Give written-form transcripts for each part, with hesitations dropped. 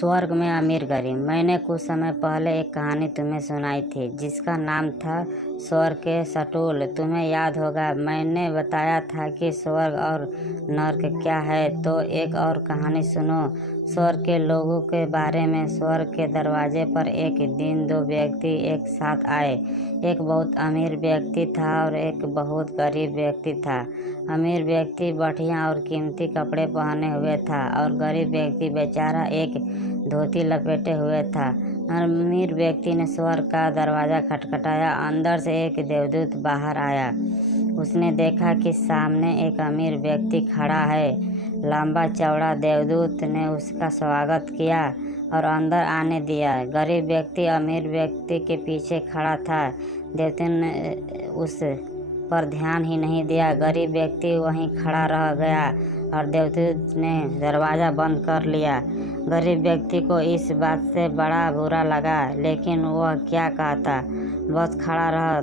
स्वर्ग में अमीर गरीब। मैंने कुछ समय पहले एक कहानी तुम्हें सुनाई थी जिसका नाम था स्वर्ग के सटूल। तुम्हें याद होगा मैंने बताया था कि स्वर्ग और नर्क क्या है। तो एक और कहानी सुनो स्वर्ग के लोगों के बारे में। स्वर्ग के दरवाजे पर एक दिन दो व्यक्ति एक साथ आए। एक बहुत अमीर व्यक्ति था और एक बहुत गरीब व्यक्ति था। अमीर व्यक्ति बढ़िया और कीमती कपड़े पहने हुए था और गरीब व्यक्ति बेचारा एक धोती लपेटे हुए था। अमीर व्यक्ति ने स्वर्ग का दरवाज़ा खटखटाया। अंदर से एक देवदूत बाहर आया। उसने देखा कि सामने एक अमीर व्यक्ति खड़ा है। लंबा चौड़ा देवदूत ने उसका स्वागत किया और अंदर आने दिया। गरीब व्यक्ति अमीर व्यक्ति के पीछे खड़ा था। देवदूत ने उस पर ध्यान ही नहीं दिया। गरीब व्यक्ति वहीं खड़ा रह गया और देवदूत ने दरवाज़ा बंद कर लिया। गरीब व्यक्ति को इस बात से बड़ा बुरा लगा, लेकिन वह क्या कहता, बस खड़ा रहा।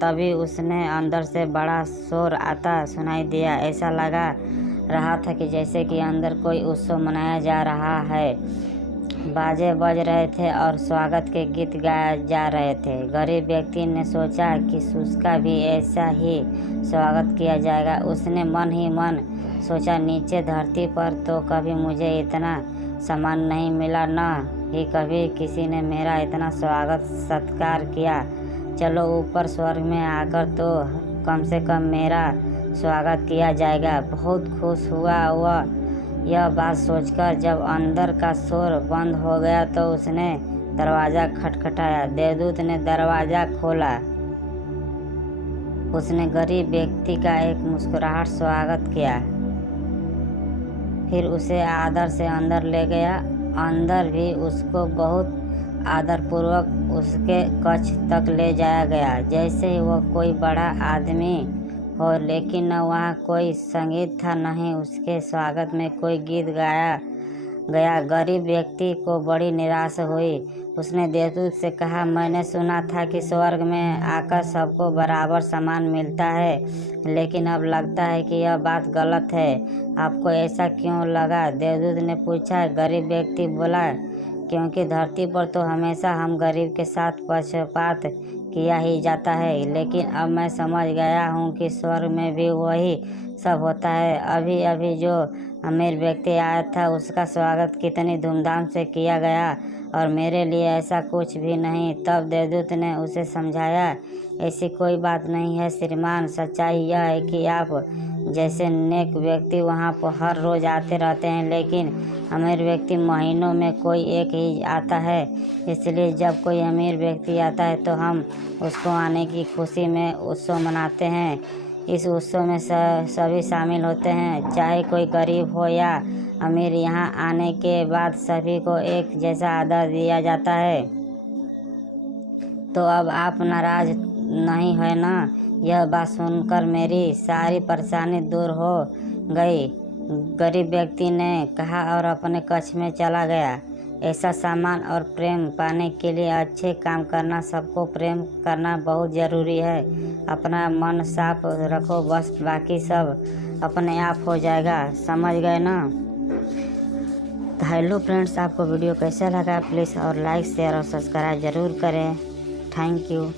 तभी उसने अंदर से बड़ा शोर आता सुनाई दिया। ऐसा लगा रहा था कि जैसे कि अंदर कोई उत्सव मनाया जा रहा है। बाजे बज रहे थे और स्वागत के गीत गाए जा रहे थे। गरीब व्यक्ति ने सोचा कि उसका भी ऐसा ही स्वागत किया जाएगा। उसने मन ही मन सोचा, नीचे धरती पर तो कभी मुझे इतना सम्मान नहीं मिला, न ही कभी किसी ने मेरा इतना स्वागत सत्कार किया। चलो ऊपर स्वर्ग में आकर तो कम से कम मेरा स्वागत किया जाएगा। बहुत खुश हुआ वह यह बात सोचकर। जब अंदर का शोर बंद हो गया तो उसने दरवाज़ा खटखटाया। देवदूत ने दरवाज़ा खोला। उसने गरीब व्यक्ति का एक मुस्कुराहट स्वागत किया, फिर उसे आदर से अंदर ले गया। अंदर भी उसको बहुत आदरपूर्वक उसके कक्ष तक ले जाया गया, जैसे ही वह कोई बड़ा आदमी हो। लेकिन न वहाँ कोई संगीत था, न ही उसके स्वागत में कोई गीत गाया गया। गरीब व्यक्ति को बड़ी निराशा हुई। उसने देवदूत से कहा, मैंने सुना था कि स्वर्ग में आकर सबको बराबर सम्मान मिलता है, लेकिन अब लगता है कि यह बात गलत है। आपको ऐसा क्यों लगा? देवदूत ने पूछा। गरीब व्यक्ति बोला, क्योंकि धरती पर तो हमेशा हम गरीब के साथ पक्षपात किया ही जाता है, लेकिन अब मैं समझ गया हूँ कि स्वर्ग में भी वही सब होता है। अभी अभी जो अमीर व्यक्ति आया था उसका स्वागत कितनी धूमधाम से किया गया और मेरे लिए ऐसा कुछ भी नहीं। तब देवदूत ने उसे समझाया, ऐसी कोई बात नहीं है श्रीमान, सच्चाई यह है कि आप जैसे नेक व्यक्ति वहाँ पर हर रोज़ आते रहते हैं, लेकिन अमीर व्यक्ति महीनों में कोई एक ही आता है। इसलिए जब कोई अमीर व्यक्ति आता है तो हम उसको आने की खुशी में उत्सव मनाते हैं। इस उत्सव में सभी शामिल होते हैं, चाहे कोई गरीब हो या अमीर। यहाँ आने के बाद सभी को एक जैसा आदर दिया जाता है। तो अब आप नाराज नहीं है ना? यह बात सुनकर मेरी सारी परेशानी दूर हो गई, गरीब व्यक्ति ने कहा और अपने कक्ष में चला गया। ऐसा सम्मान और प्रेम पाने के लिए अच्छे काम करना, सबको प्रेम करना बहुत ज़रूरी है। अपना मन साफ रखो, बस बाकी सब अपने आप हो जाएगा। समझ गए ना? हेलो फ्रेंड्स, आपको वीडियो कैसा लगा प्लीज़ और लाइक शेयर और सब्सक्राइब ज़रूर करें। Thank you.